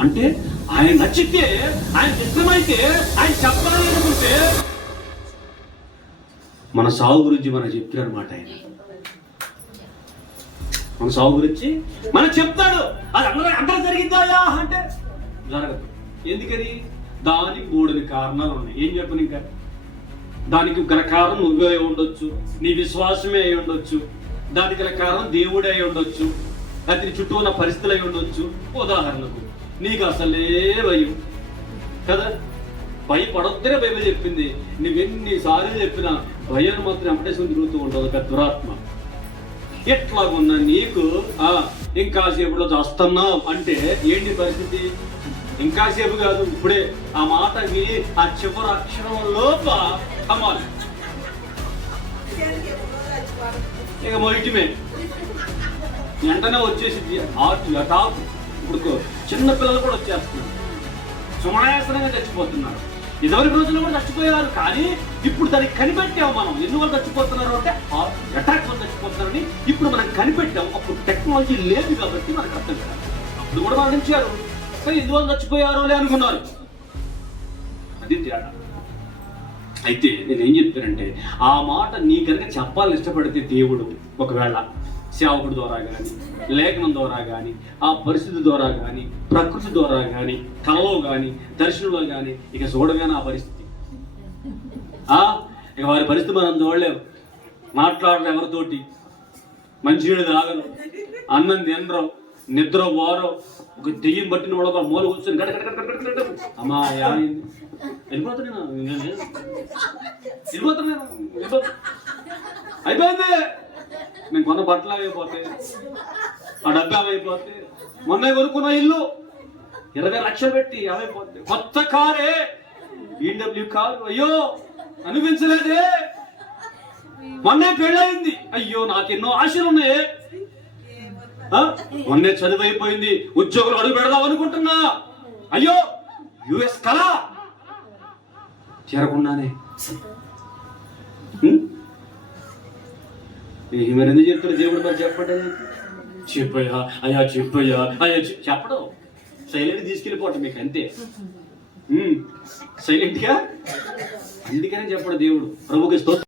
అంటే ఆయన నచ్చితే ఆయన ఇష్టమైతే ఆయన చెప్పాలి అనుకుంటే మన సాగు గురించి మనకు చెప్తారనమాట ఆయన. మన సావు గురించి మనకు చెప్తాడు. అది అందరూ అందరూ జరిగిందాయా అంటే జరగదు. ఎందుకని? దానికి మూడు కారణాలు ఉన్నాయి. ఏం చెప్పను ఇంకా? దానికి గల కారణం నువ్వే అయి ఉండొచ్చు. నీ విశ్వాసమే అయి ఉండొచ్చు. దానికి గల కారణం దేవుడే అయి ఉండొచ్చు. అతని చుట్టూ ఉన్న పరిస్థితులు అయి ఉండొచ్చు. ఉదాహరణకు నీకు అసలే భయం. కదా? భయపడొద్దనే బైబిల్ చెప్పింది. నువ్వెన్నిసార్లు చెప్పినా భయాన్ని మాత్రం వెంకటేశ్వరం తిరుగుతూ ఉంటుంది ఒక దురాత్మ. ఎట్లాగున్నా నీకు ఇంకాసేపులో చేస్తున్నావు అంటే ఏంటి పరిస్థితి? ఇంకాసేపు కాదు ఇప్పుడే ఆ మాటకి ఆ చివరి అక్షరం లోప అమ్మాలి ఇక మొయిటిమే వెంటనే వచ్చేసింది. Art top. ఇప్పుడు చిన్న పిల్లలు కూడా వచ్చేస్తున్నారు. సుమనాయాసనంగా చచ్చిపోతున్నారు. ఇదివరకు రోజుల్లో కూడా చచ్చిపోయారు కానీ ఇప్పుడు దానికి కనిపెట్టాము మనం. ఎందువల్ల చచ్చిపోతున్నారు అంటే అటాక్ వల్ల చచ్చిపోతున్నారని ఇప్పుడు మనం కనిపెట్టాం. అప్పుడు టెక్నాలజీ లేదు కాబట్టి మనకు అర్థం కాదు. అప్పుడు కూడా మరణించారు కానీ ఎందువల్ల చచ్చిపోయారో లే అనుకున్నారు. అది తేడా. అయితే నేను ఏం చెప్తానంటే ఆ మాట నీ కనుక చెప్పాలని ఇష్టపడితే దేవుడు ఒకవేళ సేవకుడు ద్వారా కానీ లేఖనం ద్వారా కానీ ఆ పరిస్థితి ద్వారా కానీ ప్రకృతి ద్వారా కానీ కళలో కానీ దర్శనంలో కానీ ఇక చూడగానే ఆ పరిస్థితి. ఆ? ఇక వారి పరిస్థితి మనం చూడలేము. మాట్లాడరు ఎవరితోటి. మంచినీళ్ళు తాగరు. అన్నం తినరు. నిద్ర పోరు. ఒక దెయ్యం పట్టిన వాళ్ళు ఒక మూల కూర్చొని గడ గడ గడ గడ గడ అమ్మా ఏమైంది వెళ్ళిపోతున్నా అయిపోయింది. నేను కొన్న బట్టలు అయిపోతే ఆ డబ్బా అయిపోతే మొన్న కొనుక్కున్న ఇల్లు ఇరవై లక్షలు పెట్టి అవైపోతే కొత్త కారే ఈడబ్ల్యూ కారు అయ్యో అనిపించలేదే. మొన్నే పెళ్ళయింది. అయ్యో నాకెన్నో ఆశలు ఉన్నాయి. ఆ? మొన్నే చదువు అయిపోయింది ఉద్యోగులు అడుగు పెడదాం అనుకుంటున్నా. అయ్యో యుఎస్ కళ. చేరకుండానే. మరి ఎందుకు చెప్తారు దేవుడు మరి చెప్పండి చెప్పయ్యా అయ్యా చెప్పయ్యా అయ్యా చెప్పడం. సైలెంట్ తీసుకెళ్ళిపోవటం మీకు అంతే. సైలెంట్గా? అందుకనే చెప్పడు దేవుడు. ప్రభుకి స్తోత్రం.